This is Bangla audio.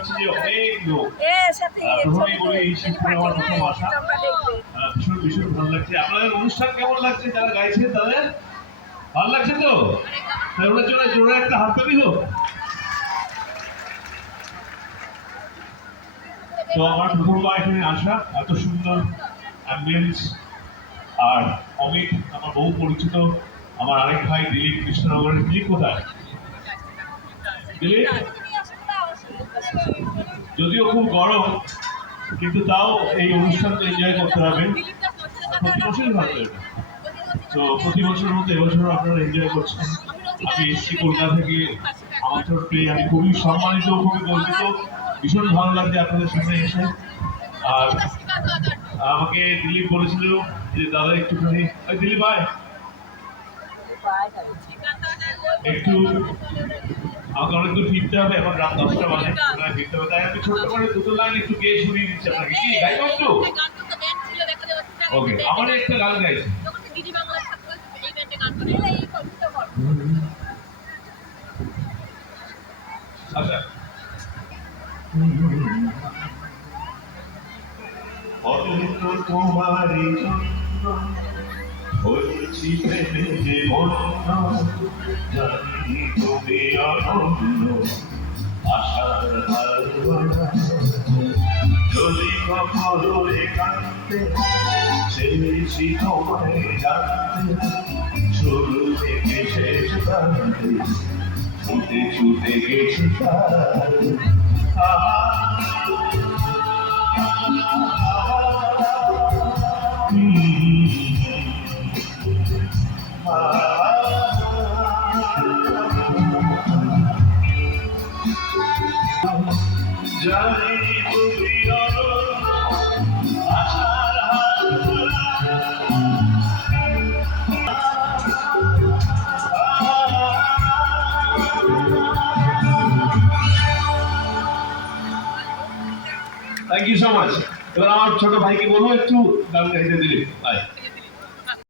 হচ্ছে যে অনেক লোক প্রথমেই বলি এই শিবপুরে আমার প্রথম আসা ভীষণ ভীষণ ভালো লাগছে। আপনাদের অনুষ্ঠান কেমন লাগছে? যারা গাইছে তাদের ভালো লাগছে তো? ওনার জন্য জোরে একটা হাততালি হোক। তো আমার প্রথমবার এখানে আসা, এত সুন্দর অ্যাম্বিয়েন্স। আর অমিত আমার বহু পরিচিত, আমার আরেক ভাই দিলীপ কৃষ্ণনগরের। দিলীপ কোথায়? দিলীপ যদিও খুব গরম, কিন্তু তাও এই অনুষ্ঠানটা এনজয় করতে হবে। প্রতি বছরই ভালো এটা, তো প্রতি বছরের মতো এবছর আপনারা এনজয় করছেন। আমি এসছি কলকাতা থেকে, আমন্ত্রণ পেয়ে আমি খুবই সম্মানিত, খুবই গর্বিত। ভীষণ ভালো লাগছে আপনাদের সামনে এসে। আর আমাকে দিলীপ বলেছিল যে দাদা একটুখানি, দিলীপ ভাই একটু আমাকে অনেক দূর ফিরতে হবে, এখন রাত 10টা বাজে, ফিরতে হবে। তাই আমি ছোট্ট করে দুটো লাইন একটু গেয়ে শুনিয়ে দিচ্ছি আপনাকে। কি গাইবো একটু? ওকে, আমার একটা গান গাইছি। আচ্ছা, অনন্ত তোমারই জন্য হয়েছি প্রেমে যে বন্য, জানি তুমি অনন্য আশার হারবানা। যদি কখনো একান্তে চেয়েছি তোমায় জানতে, শুরু থেকে শেষ প্রান্তে ছুটে ছুটে গেছি তার। জানি তুমি আশার হারবানা। Thank you so much. এবার আমার ছোট ভাইকে বলবো একটু গান গাইতে দিলে।